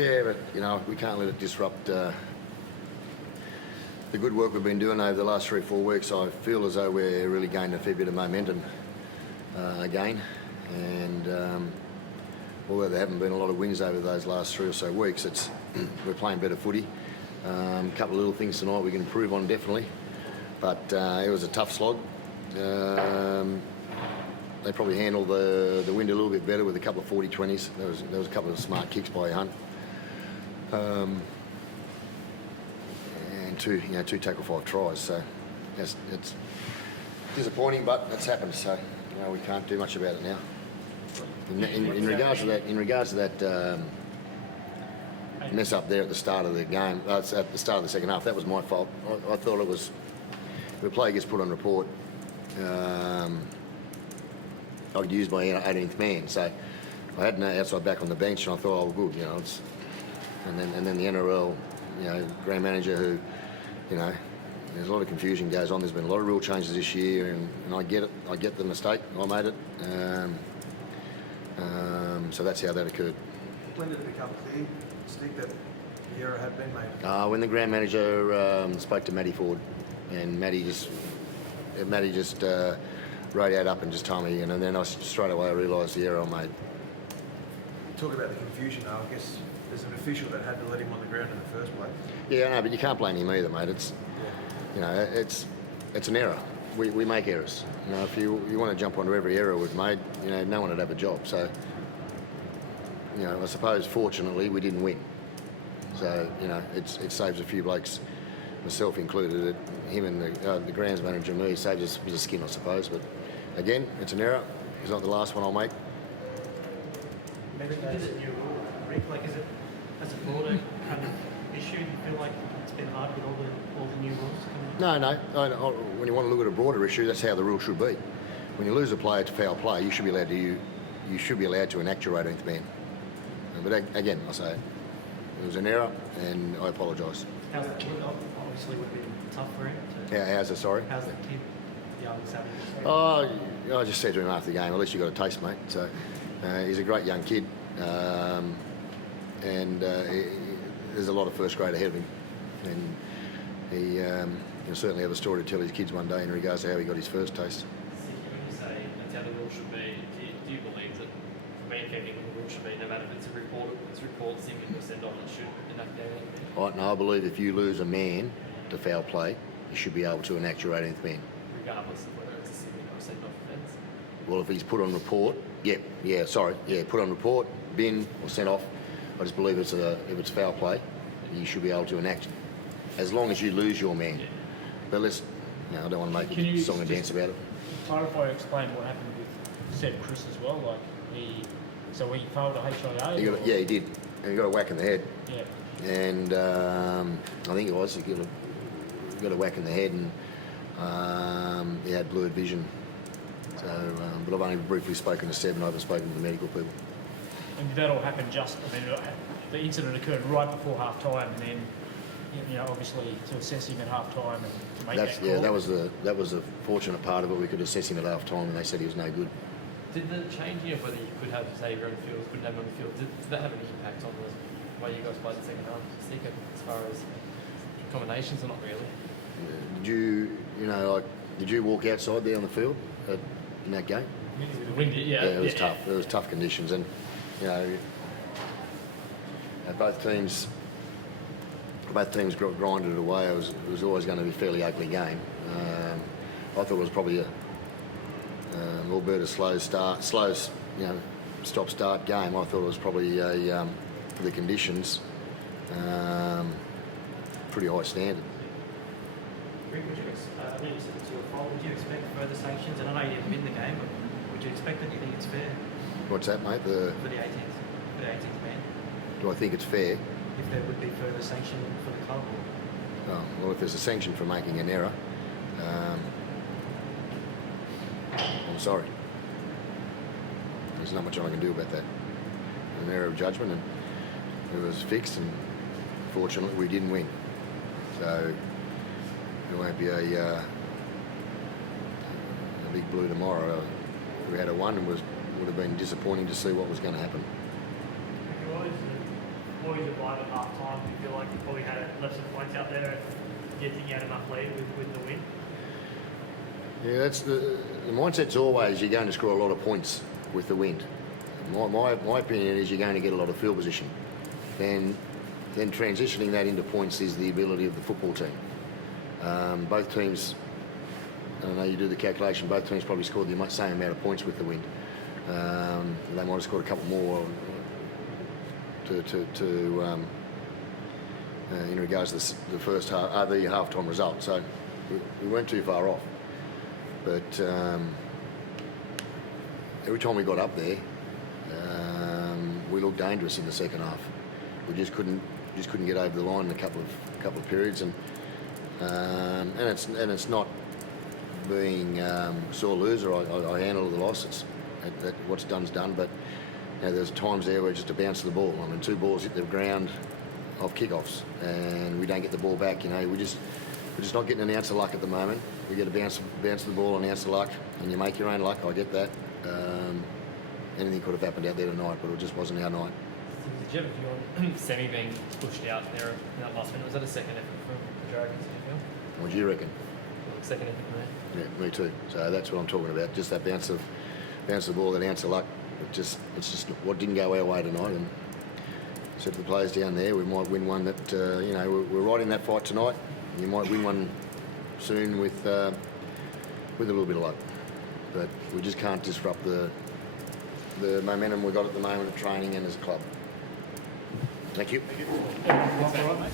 Yeah, but we can't let it disrupt the good work we've been doing over the last 3 or 4 weeks. I feel as though we're really gaining a fair bit of momentum again, and although there haven't been a lot of wins over those last 3 or so weeks, we're playing better footy. A couple of little things tonight we can improve on, definitely, but it was a tough slog. They probably handled the wind a little bit better with a couple of 40-20s. There was a couple of smart kicks by Hunt, and two tackle 5 tries. So it's disappointing, but it's happened. So we can't do much about it now. In regards to that mess up there at the start of the game, at the start of the second half, that was my fault. I thought it was, if a player gets put on report, I could use my 18th man. So I had no outside back on the bench, and I thought, oh, good, and then the NRL, grand manager who, there's a lot of confusion goes on. There's been a lot of rule changes this year, and I get it. I get the mistake. I made it. So that's how that occurred. When did it become clear, Stick, that the error had been made? When the grand manager spoke to Matty Ford, and Matty just radioed up and just told me, and then straight away I realised the error I made. Talk about the confusion now. I guess there's an official that had to let him on the ground in the first place. Yeah, no, but you can't blame him either, mate. It's an error. We make errors. If you want to jump onto every error we've made, no one would have a job. So, I suppose fortunately we didn't win. So, it saves a few blokes, myself included, him and the grounds manager and me, saves us a bit of skin, I suppose. But again, it's an error. It's not the last one I'll make. Maybe there's a new rule. Rick, is it as a broader kind of issue? Do you feel like it's been hard with all the new rules coming in? No. When you want to look at a broader issue, that's how the rule should be. When you lose a player to foul play, you should be allowed to enact your 18th man. But again, I say it was an error, and I apologise. How's the kid? Obviously, would have been tough for him. How's it? Sorry. How's the kid? Young Savage. Oh, I just said to him after the game, at least you got a taste, mate. So he's a great young kid, and there's a lot of first grade ahead of him, and he'll certainly have a story to tell his kids one day in regards to how he got his first taste. When you say that's how the rule should be, do you believe that the main thing the rule should be, no matter if it's a report, simply to send on, it should enact their 18th man? No, I believe if you lose a man to foul play, you should be able to enact your 18th man. Regardless of whether it's a sending or a send-off offence? Well, if he's put on report, put on report, bin or sent off, I just believe if it's foul play, you should be able to enact it, as long as you lose your man. Yeah. But I don't want to make a song and dance about it. Clarify or explain what happened with Seb Chris as well, he failed a HIA? He did. And he got a whack in the head. Yeah. And I think it was, he got a whack in the head, and he had blurred vision. So, but I've only briefly spoken to Seb, and I haven't spoken to the medical people. And did that all happen the incident occurred right before half time, and then, obviously to assess him at half time and to make that call? Yeah, that was the fortunate part of it. We could assess him at half time, and they said he was no good. Did the changing of whether you could have Xavier on the field, couldn't have him on the field, did that have any impact on the way you guys played the second half? As far as combinations, or not really? Did you walk outside there on the field in that game? Windy, yeah. It was tough. It was tough conditions, and both teams grinded it away. It was always going to be a fairly ugly game. I thought it was probably albeit a slow stop-start game. I thought it was probably for the conditions, pretty high standard. Rick, I know you said it's your fault. Would you expect further sanctions? And I know you didn't win the game, but would you expect that? Do you think it's fair? What's that, mate? For the 18th man. Do I think it's fair? If there would be further sanction for the club? Well, if there's a sanction for making an error, I'm sorry. There's not much I can do about that. An error of judgment, and it was fixed, and fortunately we didn't win. So it won't be a big blue tomorrow. If we had a won, it would have been disappointing to see what was going to happen. what was your vibe at half time? Do you feel like you probably had left some points out there and you think you had enough lead with the win? Yeah, that's the mindset's always you're going to score a lot of points with the wind. My opinion is you're going to get a lot of field position. Then transitioning that into points is the ability of the football team. Both teams, I don't know, you do the calculation, both teams probably scored the same amount of points with the wind. They might have scored a couple more in regards to the first half, the half-time result. So we weren't too far off. But every time we got up there, we looked dangerous in the second half. We just couldn't get over the line in a couple of periods, and it's not being sore loser. I handle the loss. It's what's done's done. But you know, there's times there where just to bounce the ball. I mean, 2 balls hit the ground off kickoffs, and we don't get the ball back. You know, we're just not getting an ounce of luck at the moment. We get to bounce the ball, an ounce of luck, and you make your own luck. I get that. Anything could have happened out there tonight, but it just wasn't our night. Did you have a view on Semi being pushed out there in that last minute? Was that a second effort from the Dragons, did you feel? What do you reckon? Second effort from there? Yeah, me too. So that's what I'm talking about. Just that bounce the ball, that ounce of luck. It's just what didn't go our way tonight. And said to the players down there, we might win one that you know, we're right in that fight tonight. You might win one soon with a little bit of luck, but we just can't disrupt the momentum we've got at the moment of training and as a club. Thank you. All right, mate.